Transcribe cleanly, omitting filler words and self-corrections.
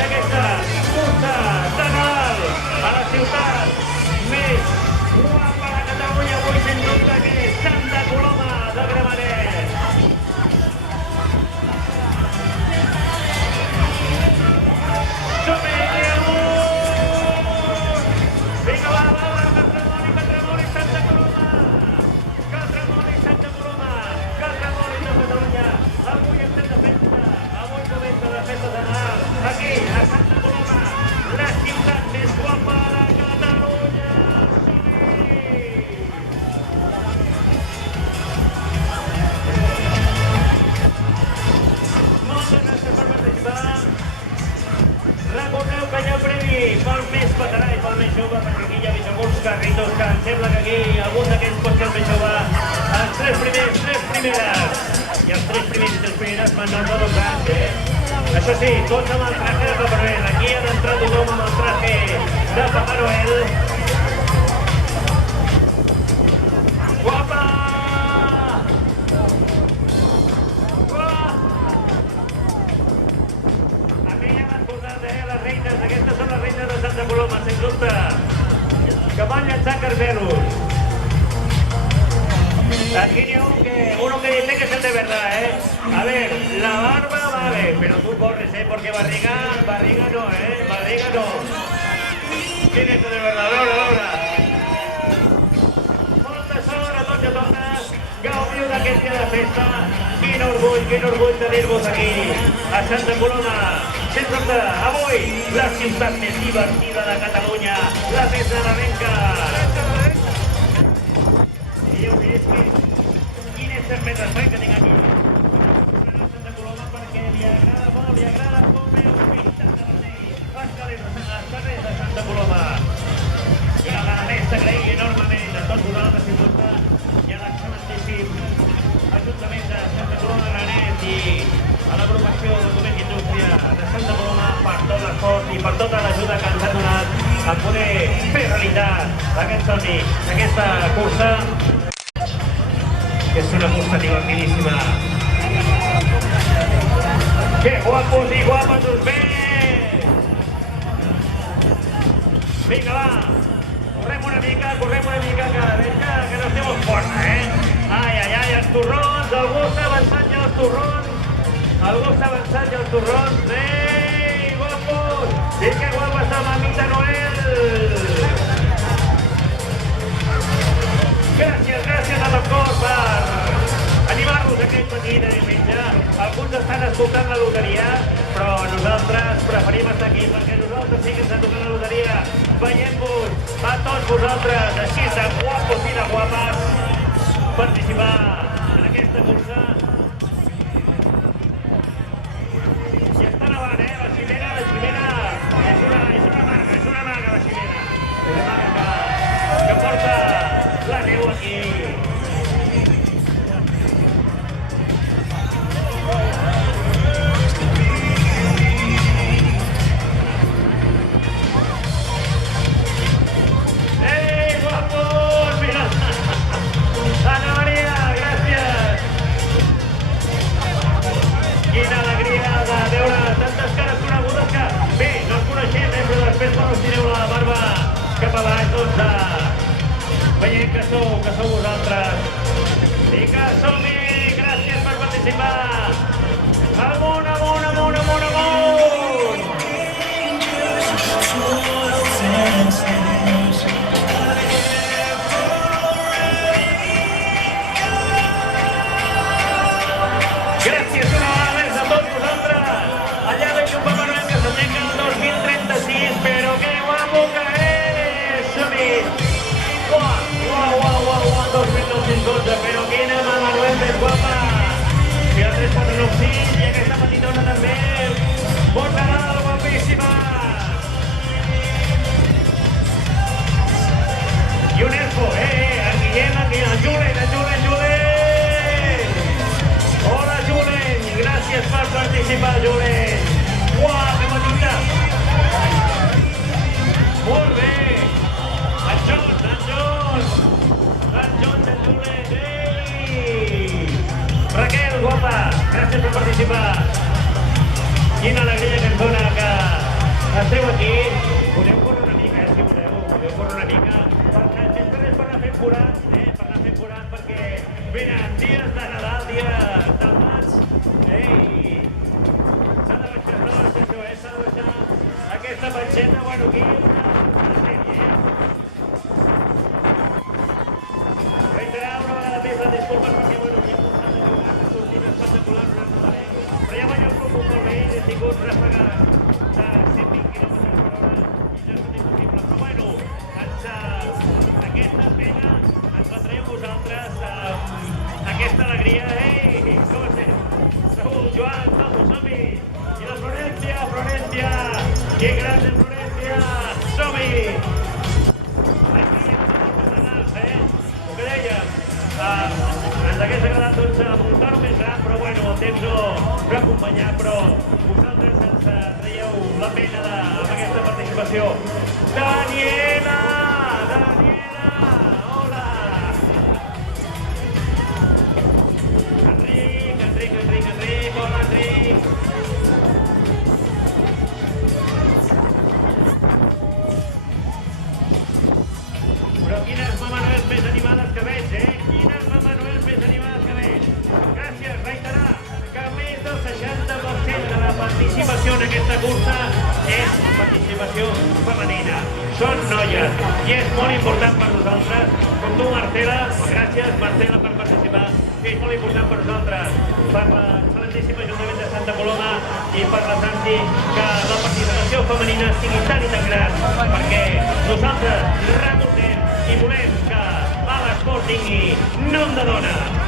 en aquesta cursa de Nadal a la ciutat més guapa de Catalunya, avui sens dubte, que és Santa Coloma de Gramenet. Som-hi, amunt! Vinga, va, que tremoli Santa Coloma! Que tremoli Santa Coloma! Que tremoli de Catalunya! Avui estem de festa, avui comença la festa de Nadal, aquí, a Santa Coloma, la ciutat més guapa de Catalunya! Moltes gràcies per participar. Recordeu que hi ha premi pel més veterà i pel més jove, perquè aquí hi ha vist alguns carritos que em sembla que aquí algun d'aquells pot ser el més jove. Els tres primeres. I els tres primers i tres primeres m'han anat de 2 anys, Això sí, tots amb el traje de Papà Noel. Aquí han entrat tothom amb el traje de Papà Noel. Guapa! Les reines, aquestes són les reines de Santa Coloma, sens dubte, que van llançar cartelos. Aquí n'hi ha uno que dice que es el de verdad, A ver, la barba vale, pero tú corres, porque barriga no, barriga no. ¿Quién es el de verdad? Laura. Moltes sort a tots i a totes, gaudiu d'aquest dia de festa. Quin orgull tenir-vos aquí, a Santa Coloma. Sens dubte, avui, la ciutat més divertida de Catalunya, la més nadalenca. I heu vist quin és el més espai que tinc aquí. A Santa Coloma perquè li agrada com heu vist de vermell els carrers de Santa Coloma. I a més t'agraïm enormement a tots vosaltres, sens dubte, i a l'excel·lentíssim Ajuntament de Santa Coloma de Gramenet i a l'agrupació de Comerç i Indústria de Santa Coloma per tot l'esforç i per tota l'ajuda que ens han donat a poder fer realitat aquest somni, aquesta cursa, que és una cursa divertidíssima. Que guapos i guapes us veig! Vinga, va! Correm una mica, que veig que no estem en forma, Ai, els torrons, algú s'ha avançat ja els torrons. Ei, guapos! I que guapa està Mamita Noel! Gràcies a tot cor per animar-vos aquest matí de diumenge. Alguns estan escoltant la loteria, però nosaltres preferim estar aquí perquè nosaltres sí que ens ha tocat la loteria. Veient-vos a tots vosaltres així de guapos i de guapes participar en aquesta cursa. I està nevant, la cimera és una maga, la cimera. És una maga que porta la neu aquí. Ei, guapos! Mira! Ana Maria, gràcies! Quina alegria de veure tantes cares conegudes que, bé, no ens coneixem, però després quan us tireu la barba cap a baix, doncs veiem que sou vosaltres. I que som-hi! Gràcies per participar! Amunt, amunt, amunt, amunt, amunt! Gràcies una vegada més a tots vosaltres. Allà veig un Papà Noel que s'aixeca el 2036, però que guapo que és! Som-hi! Uau, 2012, però quina Mamà Noel més guapa! I el 3495 i aquesta petitona també. Bon Nadal, guapíssima! I un elfo, en Guillem, en Julen! Hola, Julen! Gràcies per participar, Julen! Uau, que petita! Molt bé! En Julen! Ei! Raquel, guapa! Gràcies per participar! Quina alegria que ens dona que esteu aquí, podeu córrer una mica, si voleu, podeu córrer una mica, perquè sempre és per anar fent forat, per anar fent forat, perquè venen dies de Nadal, dies del maig, i s'ha de baixar, s'ha de baixar aquesta panxeta, bueno, aquí una sèrie, reiterar una vegada més les disculpes perquè, bueno, ja hem portat de llogar una sortida espectacular, però ja veiem com molt bé, he tingut rafegades de 120 km per hora i ja és impossible, però bueno, aquesta pena ens la traiem vosaltres, aquesta alegria, com estem? Segur, Joan, Topo, som-hi! I la Florència, que gran de Florència, som-hi! Aquí hi ha molts Nadals, el que dèiem, ens hagués agradat doncs muntar-ho més gran, però bueno, el temps no ha acompanyat, però vosaltres ens traieu la pena amb aquesta participació. Daniela, hola! Enric, hola Enric! Però quines mamanuels més animades que veig, Quines mamanuels més animades que veig. Gràcies, reiterar que més del 60% de la participació en aquesta cursa és participació femenina. Són noies i és molt important per nosaltres, com tu, Marcela, gràcies, Marcela, per participar, és molt important per nosaltres, per l'excel·lentíssima Ajuntament de Santa Coloma i per la Santi, que la participació femenina sigui tan i tan gran, perquè nosaltres recolzem i volem que l'esport tingui nom de dona.